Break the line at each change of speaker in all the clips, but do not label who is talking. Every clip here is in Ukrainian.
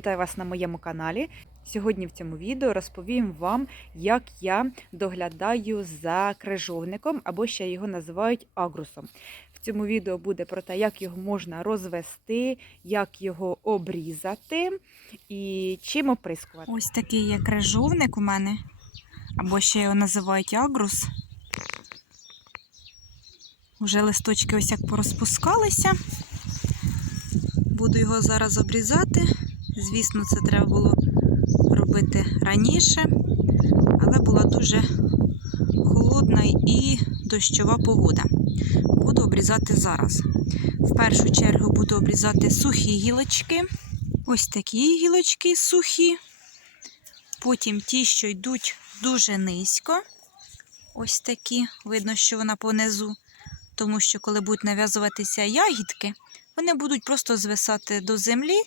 Вітаю вас на моєму каналі. Сьогодні в цьому відео розповім вам, як я доглядаю за крижовником, або ще його називають агрусом. В цьому відео буде про те, як його можна розвести, як його обрізати і чим оприскувати.
Ось такий є крижовник у мене, або ще його називають агрус. Уже листочки ось як порозпускалися. Буду його зараз обрізати. Звісно, це треба було робити раніше, але була дуже холодна і дощова погода. Буду обрізати зараз. В першу чергу буду обрізати сухі гілочки. Ось такі гілочки сухі. Потім ті, що йдуть дуже низько. Ось такі. Видно, що вона понизу. Тому що, коли будуть нав'язуватися ягідки, вони будуть просто звисати до землі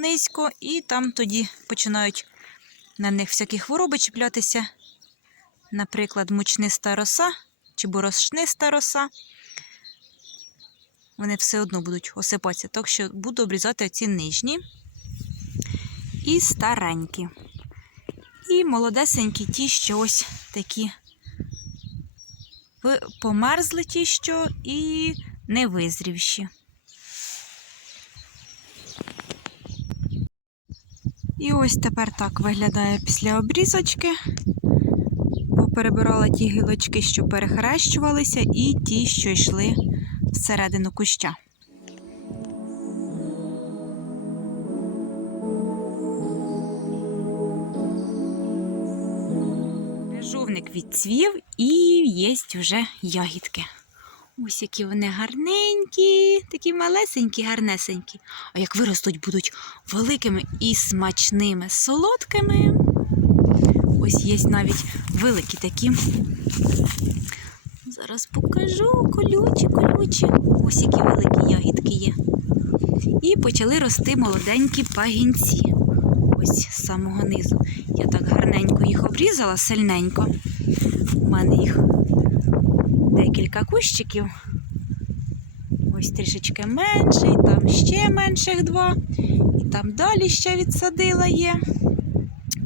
низько, і там тоді починають на них всякі хвороби чіплятися. Наприклад, мучниста роса чи борошниста роса. Вони все одно будуть осипатися. Так що буду обрізати оці нижні і старенькі. І молодесенькі ті, що ось такі померзли ті, що і невизрівші. І ось тепер так виглядає після обрізочки. Поперебирала ті гілочки, що перехрещувалися, і ті, що йшли всередину куща. Жовник відцвів і є вже ягідки. Ось які вони гарненькі, такі малесенькі, гарнесенькі. А як виростуть, будуть великими і смачними, солодкими. Ось є навіть великі такі. Зараз покажу колючі, колючі. Ось які великі ягідки є. І почали рости молоденькі пагінці. Ось з самого низу. Я так гарненько їх обрізала, сильненько. У мене їх декілька кущиків. Ось трішечки менший, там ще менших два. І там далі ще відсадила є.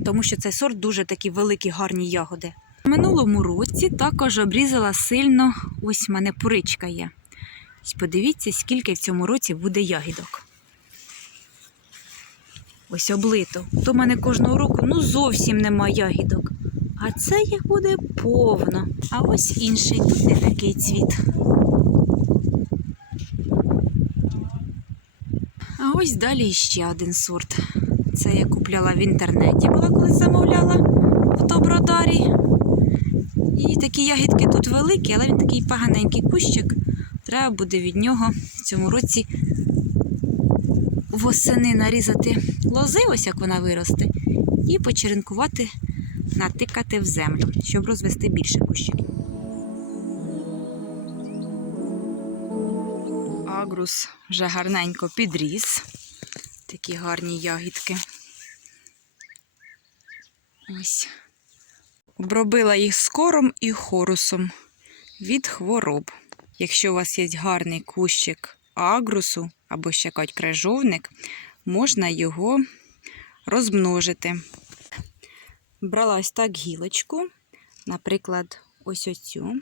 Тому що цей сорт дуже такі великі, гарні ягоди. В минулому році також обрізала сильно, ось в мене пуричка є. Подивіться, скільки в цьому році буде ягідок. Ось облито. То в мене кожного року ну зовсім нема ягідок. А це їх буде повно. А ось інший, тут не такий цвіт. А ось далі ще один сорт. Це я купляла в інтернеті, була колись замовляла в Добродарі. І такі ягідки тут великі, але він такий поганенький кущик. Треба буде від нього в цьому році восени нарізати лози, ось як вона виросте, і почеренкувати, натикати в землю, щоб розвести більше кущиків. Агрус вже гарненько підріс. Такі гарні ягідки. Ось. Обробила їх скором і хорусом від хвороб. Якщо у вас є гарний кущик агрусу або ще кажуть крижовник, можна його розмножити. Брала ось так гілочку, наприклад, ось оцю,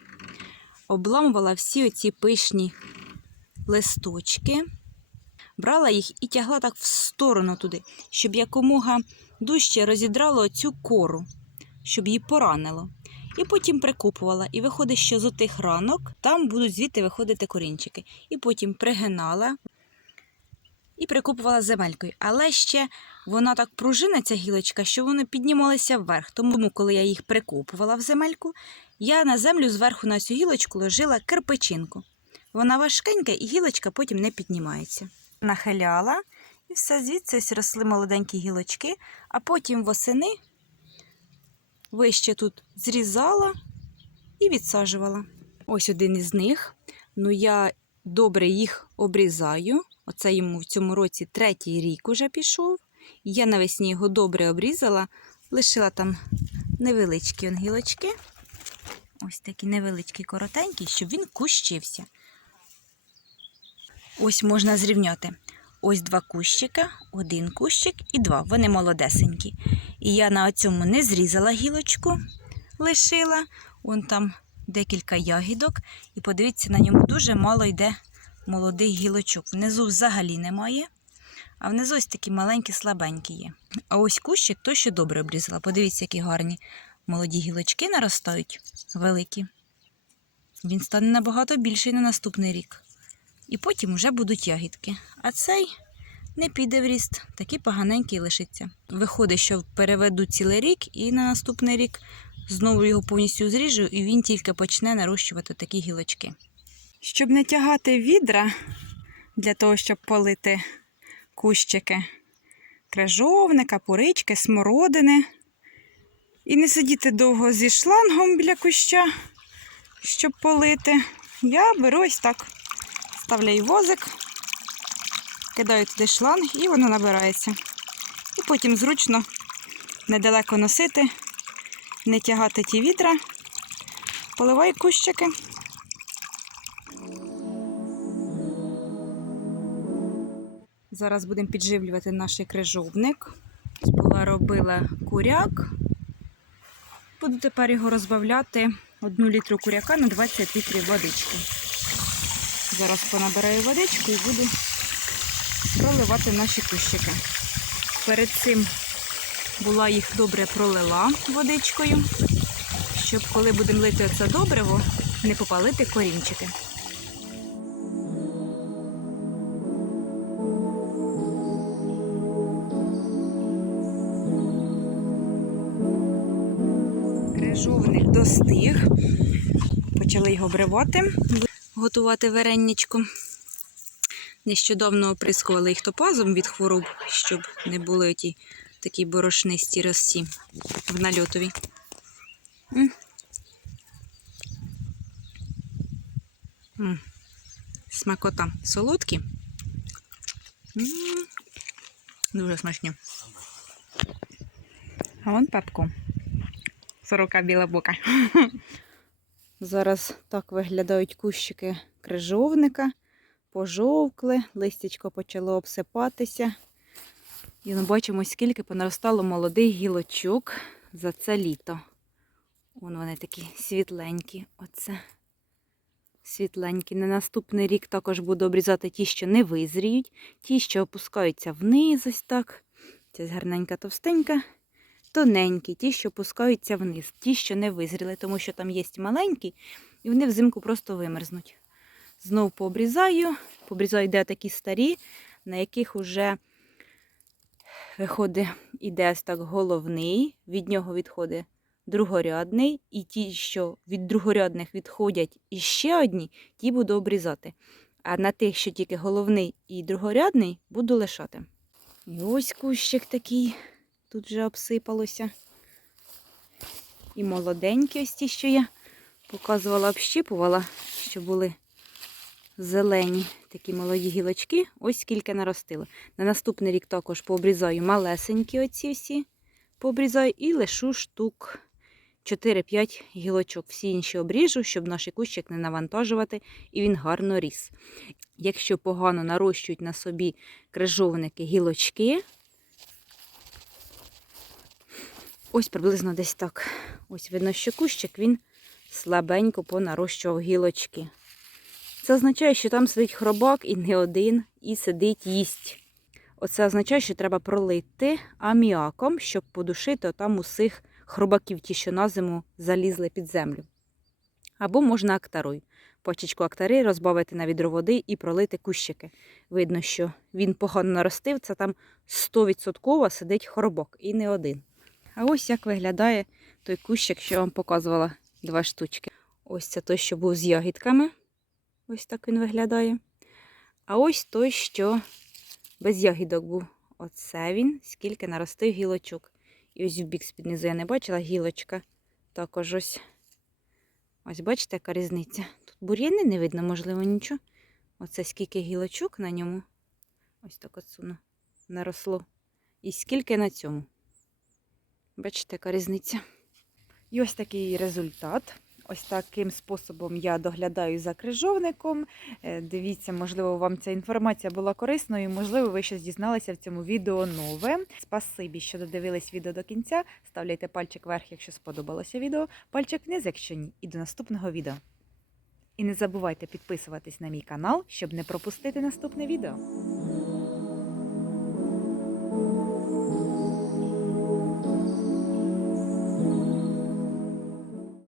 обламувала всі оці пишні листочки, брала їх і тягла так в сторону туди, щоб якомога дужче розідрало цю кору, щоб її поранило. І потім прикопувала. І виходить, що з отих ранок там будуть звідти виходити корінчики. І потім пригинала і прикопувала земелькою. Але ще вона так пружина, ця гілочка, що вони піднімалися вверх. Тому, коли я їх прикопувала в земельку, я на землю зверху на цю гілочку ложила кирпичинку. Вона важкенька і гілочка потім не піднімається. Нахиляла, і все звідси росли молоденькі гілочки, а потім восени вище тут зрізала і відсаджувала. Ось один із них. Ну, я добре їх обрізаю. Оце йому в цьому році третій рік уже пішов. Я навесні його добре обрізала, лишила там невеличкі он гілочки. Ось такі невеличкі, коротенькі, щоб він кущився. Ось можна зрівняти. ось два кущика, один кущик і два. Вони молодесенькі. І я на цьому не зрізала гілочку, лишила. Вон там декілька ягідок. І подивіться, на ньому дуже мало йде молодих гілочок. Внизу взагалі немає. А внизу ось такі маленькі, слабенькі є. А ось кущик то ще добре обрізала. Подивіться, які гарні молоді гілочки наростають великі. Він стане набагато більший на наступний рік. І потім вже будуть ягідки. А цей не піде в ріст, такий поганенький лишиться. Виходить, що переведу цілий рік, і на наступний рік знову його повністю зріжу, і він тільки почне нарощувати такі гілочки. Щоб не тягати відра для того, щоб полити кущики крижовника, пурички, смородини. І не сидіти довго зі шлангом біля куща, щоб полити. Я беру ось так. Ставляю возик, кидаю туди шланг і воно набирається. І потім зручно недалеко носити, не тягати ті відра, поливаю кущики. Зараз будемо підживлювати наш крижовник. Була робила куряк. Буду тепер його розбавляти 1 літру куряка на 20 літрів водички. Зараз понабираю водичку і буду проливати наші кущики. Перед цим була їх добре пролила водичкою, щоб коли будемо лити оце добриво, не попалити корінчики. Крижовник достиг. Почали його обривати, готувати вареннячку. Нещодавно оприскували їх топазом від хвороб, щоб не були ті такі борошнисті розсі в нальотові. Смакота солодкі. Дуже смачні. А вон пепко. Сорока біла бока. Зараз так виглядають кущики крижовника. Пожовкли, листячко почало обсипатися. І ми бачимо, скільки понаростало молодих гілочок за це літо. Вон вони такі світленькі. Оце світленькі. На наступний рік також буду обрізати ті, що не визріють, ті, що опускаються вниз, ось так. Ця гарненька товстенька. Тоненькі, ті, що опускаються вниз, ті, що не визріли, тому що там є маленькі, і вони взимку просто вимерзнуть. Знов пообрізаю, пообрізаю де такі старі, на яких вже виходить, іде так головний, від нього відходить другорядний, і ті, що від другорядних відходять іще одні, ті буду обрізати. А на тих, що тільки головний і другорядний, буду лишати. І ось кущик такий, тут вже обсипалося. І молоденькі ось ті, що я показувала, общіпувала, що були зелені такі молоді гілочки. Ось скільки наростило. На наступний рік також пообрізаю малесенькі оці всі, пообрізаю і лишу штук 4-5 гілочок. Всі інші обріжу, щоб наш кущик не навантажувати, і він гарно ріс. Якщо погано нарощують на собі крижовники гілочки, ось приблизно десь так. Ось видно, що кущик він слабенько понарощував гілочки. Це означає, що там сидить хробак і не один, і сидить їсть. Оце означає, що треба пролити аміаком, щоб подушити там усіх хробаків, ті, що на зиму залізли під землю. Або можна актарою. Почечку актари розбавити на відро води і пролити кущики. Видно, що він погано наростив, це там 100% сидить хробок і не один. А ось як виглядає той кущик, що я вам показувала два штучки. Ось це той, що був з ягідками. Ось так він виглядає. А ось той, що без ягідок був. Оце він, скільки наростив гілочок. І ось в бік з-під низу я не бачила гілочка. Також ось. Ось бачите, яка різниця. Тут бур'яни не видно, можливо, нічого. Оце скільки гілочок на ньому. Ось так отсуну. Наросло. І скільки на цьому. Бачите, яка різниця. І ось такий результат.
Ось таким способом я доглядаю за крижовником. Е, Дивіться, можливо, вам ця інформація була корисною, можливо, ви щось дізналися в цьому відео нове. Спасибі, що додивились відео до кінця. Ставляйте пальчик вверх, якщо сподобалося відео, пальчик вниз, якщо ні. І до наступного відео. І не забувайте підписуватись на мій канал, щоб не пропустити наступне відео.